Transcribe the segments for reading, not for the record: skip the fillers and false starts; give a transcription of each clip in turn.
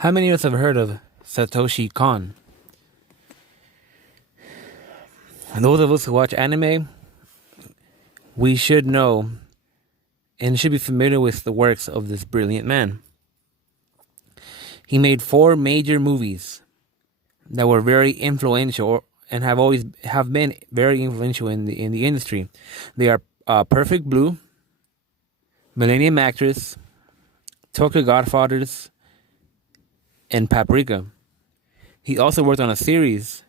How many of us have heard of Satoshi Kong? And those of us who watch anime, we should know and should be familiar with the works of this brilliant man. He made 4 major movies that were very influential and have been very influential in the industry. They are Perfect Blue, Millennium Actress, Tokyo Godfathers, and Paprika. He also worked on a series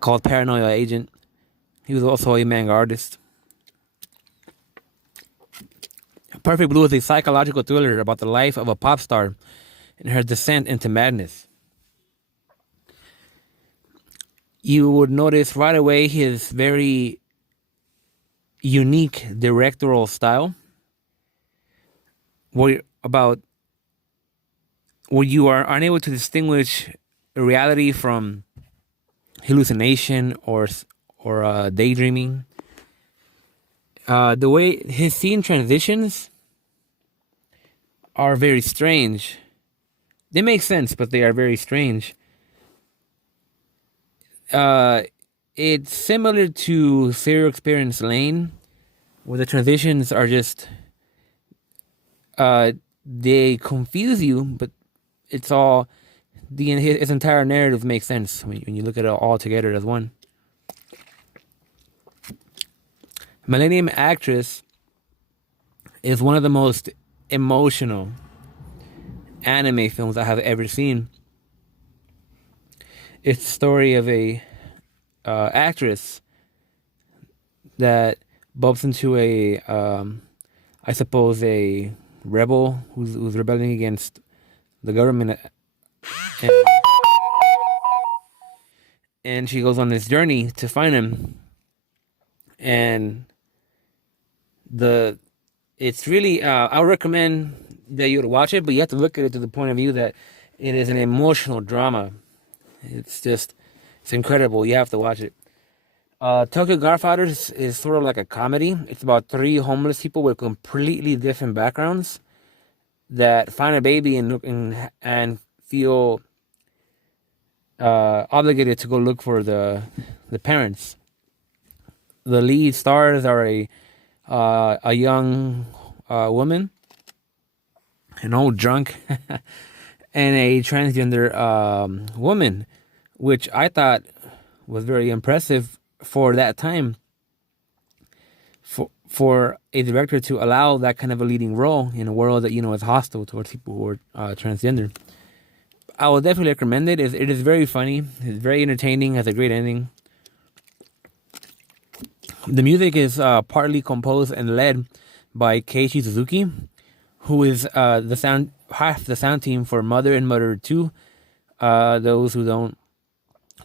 called Paranoia Agent. He was also a manga artist. Perfect Blue is a psychological thriller about the life of a pop star and her descent into madness. You would notice right away his very unique directorial style, where you are unable to distinguish reality from hallucination or daydreaming. The way his scene transitions are very strange. They make sense, but they are very strange. It's similar to Serial Experience Lane, where the transitions are just they confuse you, but it's all his entire narrative makes sense when you look at it all together as one. Millennium Actress is one of the most emotional anime films I have ever seen. It's the story of a actress that bumps into I suppose a rebel who's rebelling against the government, and she goes on this journey to find him. And it's really I would recommend that you would watch it, but you have to look at it to the point of view that it is an emotional drama. It's incredible. You have to watch it. Tokyo Garfighters is sort of like a comedy. It's about 3 homeless people with completely different backgrounds that find a baby and feel obligated to go look for the parents. The lead stars are a young woman, an old drunk, and a transgender woman, which I thought was very impressive for that time. For a director to allow that kind of a leading role in a world that is hostile towards people who are transgender. I will definitely recommend it. It is very funny. It's very entertaining. Has a great ending. The music is partly composed and led by Keiichi Suzuki, who is half the sound team for Mother and Mother 2. Those who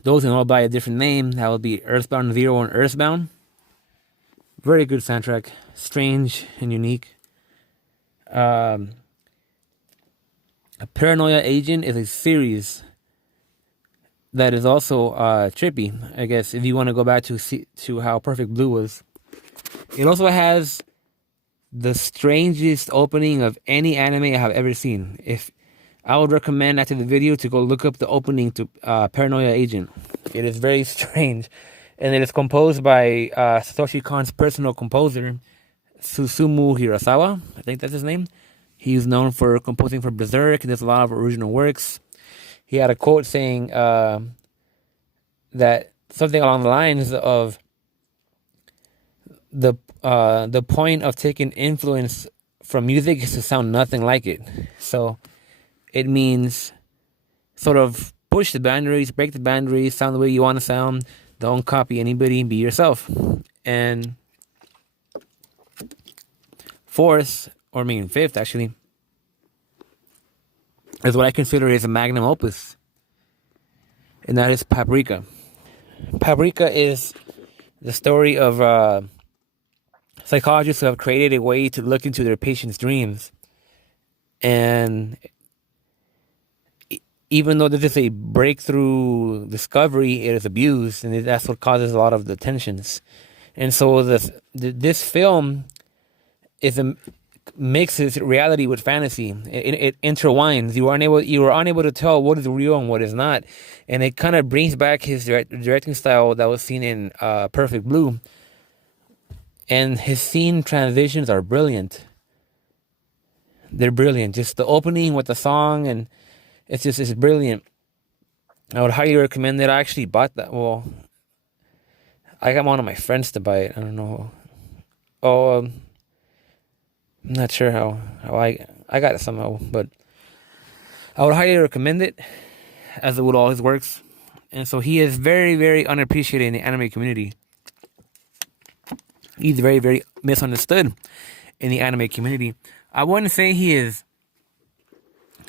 know by a different name, that would be Earthbound 0 and Earthbound. Very good soundtrack, strange and unique. A Paranoia Agent is a series that is also trippy. I guess if you want to go back to how Perfect Blue was, it also has the strangest opening of any anime I have ever seen. If I would recommend after the video to go look up the opening to Paranoia Agent. It is very strange, and it is composed by Satoshi Kong's personal composer, Susumu Hirasawa. I think that's his name. He's known for composing for Berserk. There's a lot of original works. He had a quote saying that something along the lines of the point of taking influence from music is to sound nothing like it. So it means sort of push the boundaries, break the boundaries, sound the way you want to sound. Don't copy anybody, be yourself. And fifth actually, is what I consider is a magnum opus, and that is Paprika. Paprika is the story of psychologists who have created a way to look into their patients' dreams, and even though this is a breakthrough discovery, it is abused, and that's what causes a lot of the tensions. And so this film is mixes reality with fantasy. It intertwines. You were unable to tell what is real and what is not, and it kind of brings back his directing style that was seen in Perfect Blue. And his scene transitions are brilliant. They're brilliant. Just the opening with the song, and it's brilliant. I would highly recommend it. I actually bought that. Well, I got one of my friends to buy it. I don't know. Oh, I'm not sure how I got it somehow, but I would highly recommend it, as with all his works. And so he is very, very unappreciated in the anime community. He's very, very misunderstood in the anime community. I wouldn't say he is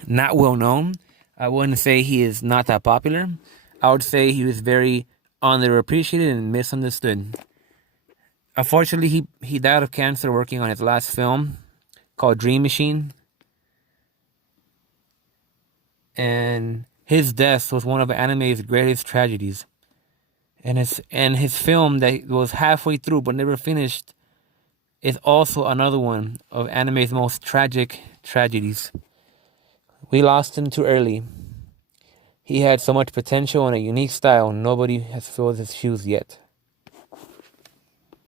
not well known. I wouldn't say he is not that popular. I would say he was very underappreciated and misunderstood. Unfortunately, he died of cancer working on his last film called Dream Machine. And his death was one of anime's greatest tragedies. And his film that was halfway through but never finished is also another one of anime's most tragic tragedies. We lost him too early. He had so much potential and a unique style. Nobody has filled his shoes yet.